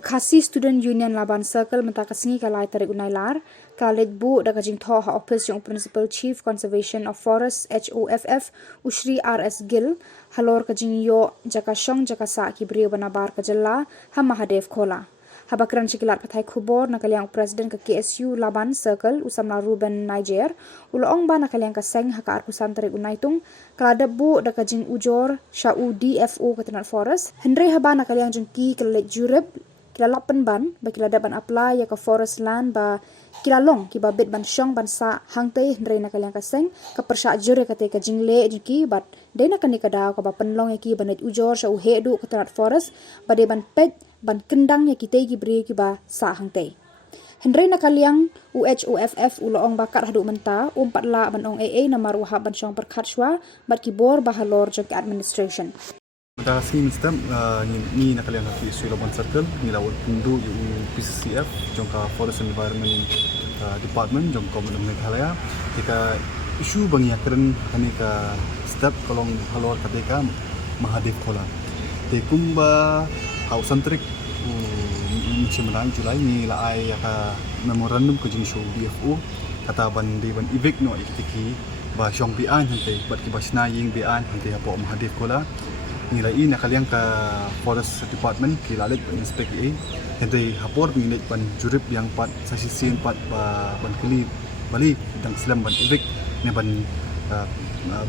Khasi Student Union Laban Circle mentakasngi kalai tarik unailar kalit bu da kajing tho ha office yung Principal Chief Conservation of Forests HOFF Ushri RS Gill halor kajing yo jaka shong jaka sa kibrio banabar kajalla ha Mahadev Khola habakran chikilat pathai khubor nakaliang President ka KSU Laban Circle usamna Ruben Niger ulong ba nakaliang ka seng ha ka arkusan tarik unaitung kalada bu da kajing ujor shau DFO katanat forest hendre haba nakaliang jengki kalit jureb kila lapan ban ba kila daban apply ya ka forest land ba kila long ki ba bit ban shong ban sa hangte ndre na kalyang kaseng ka persha jure ka te ka jingle jiki bat de na kani kada ka ba penlong ya ki banet ujor sha uhe du ka trat forest ba de ban pet ban kendang ya ki te ki bri ki ba sa hangte Hendrai na kalyang UHOFF uloong bakar hadu menta patla ban ong AA na maruha ban shong perkhatshwa bat kibor bahalor jong administration Terima kasih Mr. Ni nak kalian hati isu Laban Circle ni lawat pindu PCCF jongka Forest Environment Department jongka Gubernur Meghalaya jika isu bangi akren kani ka step kolong halor kateka Mahadev Khola te kumba hausan trik menang Julai ni la ai ka memorandum ke jing show DFO kata ban de ban evik no ikitiki ba shong bian hante bat ki basna ying bian hante apo Mahadev Khola nilai ini kalian ke Forest Department kila lek inspect jadi hapor minit ban jurip yang pat sasi pat ban kili balik dan selam ban evik ne ban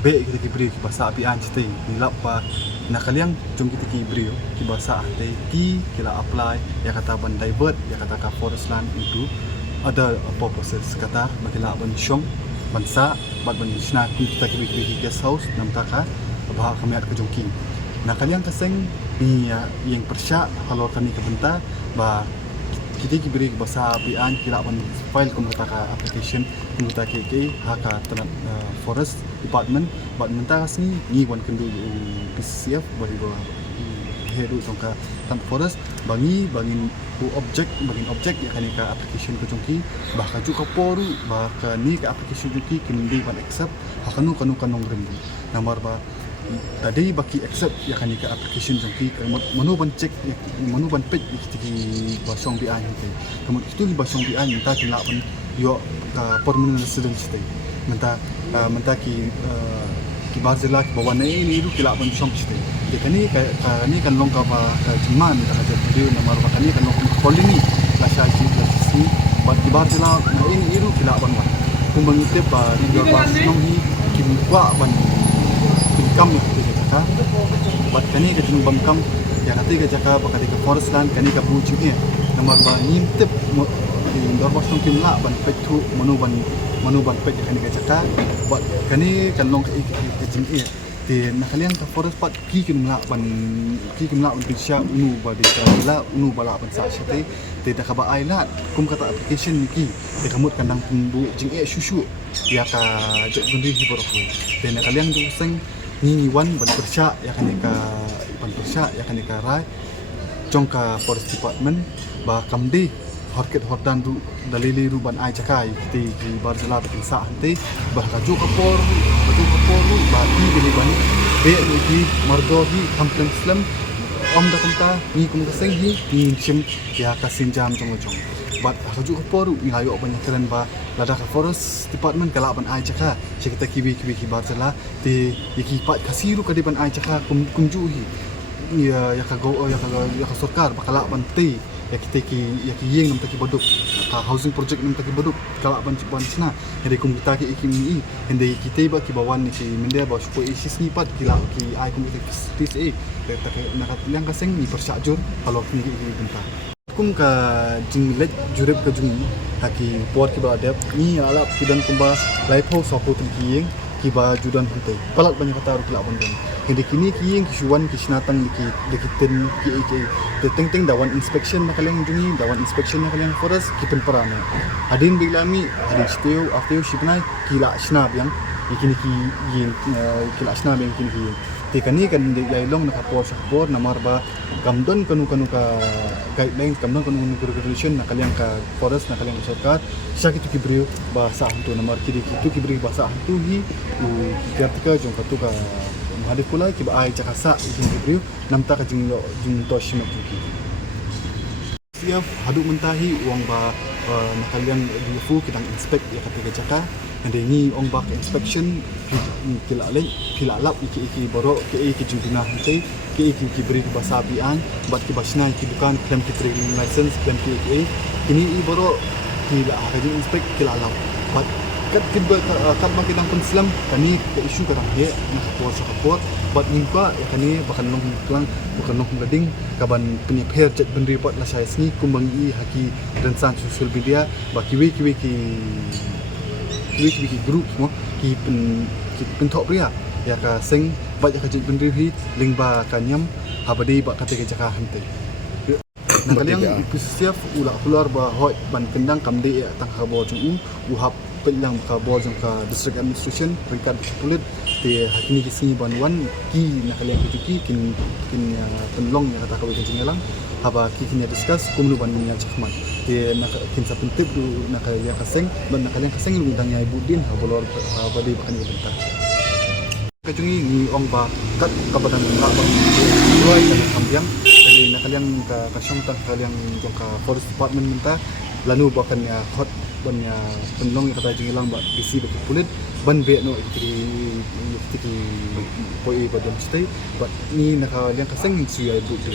be kita kibri bahasa api an cite nilap pa nak kalian jom kita kibri ki bahasa ate ki kila apply ya kata ban divert ya kata ka forest land itu ada purposes kata bakila ban shong ban sa ban sna kita kibri guest house nam taka bah kami at kejongki Nah kalian kaseng ni yang persyak kalau kami kebenta bah kita beri bahasa bian kira ban file komputer ka application komputer KK haka tanah forest department bat menta kasni ni wan kendu PCCF bagi go heru tongka tanah forest bangin objek ya kani ka application ko jongki bah kaju ka poru bah kani ka application jongki kendi ban accept hakanu kanong rembu nomor ba tadi baki accept ya kan ke application jongki menu ban check menu ban page di basong bi an ke kemudian itu di basong bi an minta kena ban yo ka permanent resident stay minta ki barzela ki bawa ini itu kila ban song stay jadi ni kan long ka jeman ka jadi nomor bakani kan long kolini la shaji la si bat ki barzela ini itu kila ban wa kumbang itu ba di ba song hi ki wa ban kam kita jaka buat kani ke jung bam kam ya kati ke jaka bakati ke forest land kani ke buju ni nomor ba ngintip ndor bosong kimla ban petu manu ban pet kani ke jaka buat kani kan long ke jing di nakalian ke forest pat ki kimla ban pisha unu ba de kala unu bala ban sa shite te da ka ba ailat kum kata application niki de kamut kandang pumbu jing shushu ya ka jek gundi hi borok de nakalian du seng ni wan ban persya ya kan ka rai jongka forest department ba kamdi horket hordan du dalili ru ban ai cakai ti barzela bikin sa ante ba kaju kapor ba ti beli ban be di mardo hi kampen slam om da kanta ni kum ka seng hi ni sim ya ka sinjam jong bat kaju kapor ni ayo ban keren ba lada ka forest department kala ban ai caka kita kibi ki barzela ti yaki pat kasiru ka di ban ai caka kumju hi ya ka sarkar bakala ban ti ya ki yeng nam taki baduk ka housing project nam taki baduk kala ban sina hede kum kita ki ikimi hende kita ba ki bawan ni ki mende ba supo isis ni pat ki ai kum kita tak nak yang kaseng ni persajur kalau ni bentar kum ka jinglet jurep ka jungi haki por ki ba dep ni ala kidan kumba laipo sapo ki ki ba judan hante palat banyak kata ru kelak bondon hindi kini ki yang kisuan kisnatan ki dekiten ki teng dawan inspection na kaleng jungi dawan inspection na kaleng forest ki penparana adin biglami adin steu after shipnai kila snab yang ikini ki yang kila snab yang kini tekani kan yailong nakapor namar ba kamdon kanu ka guidelines kamdon kanu regulation na kalian ka forest na kalian sarkar siya kitu kibrio ba sa hantu namar kidi kitu kibri ba sa hantu hi u kiatika jong katu ka Ada pula kiba ai cakasa ikin review namta ka jing to shima ki. Siap haduk mentahi uang ba nakalian difu kita inspect ya ketika jaka and ni ong ba inspection kila lap iki borok iki jinguna hantai iki beri ba sabian bat ki basna iki bukan claim ki training license claim ki ini i borok kila hari inspect kila lap bat kat kiba kat makitang penslam kani ke isu kadang dia nak support bat nimpa ya kani bakan long klang bukan long gading kaban penyeper chat ben report la saya sini kumbangi haki dan san social media ba kiwi group semua ki pen top ria ya ka sing ba ya ka chat ben report link ba kanyam habadi ba kata ke jaka hantai nak kalian siap ulah keluar ba hot ban kendang kamde ya tang habo chung uhap pelang ka bol jong ka district administration peringkat pulit te hakini kisini banwan ki nak kalian ki kin penlong yang kata kawai kencing lang haba ki kini discuss kumnu ban nya chakman te nak kin sa pentip du nak kalian kaseng ban nak kalian kaseng lu dang nya budin habolor badi bakan bentar kajungi ni ong ba kat kabadan ba ruai dan kambiang jadi nak kalian ka kasyong ta kalian jong ka forest department minta lalu bahkan ya hot ban ya penlong yang kata jingilang ba bisi bagi pulit ban be no tiki poi badam stay but ni nak kalian kaseng suya ibu tu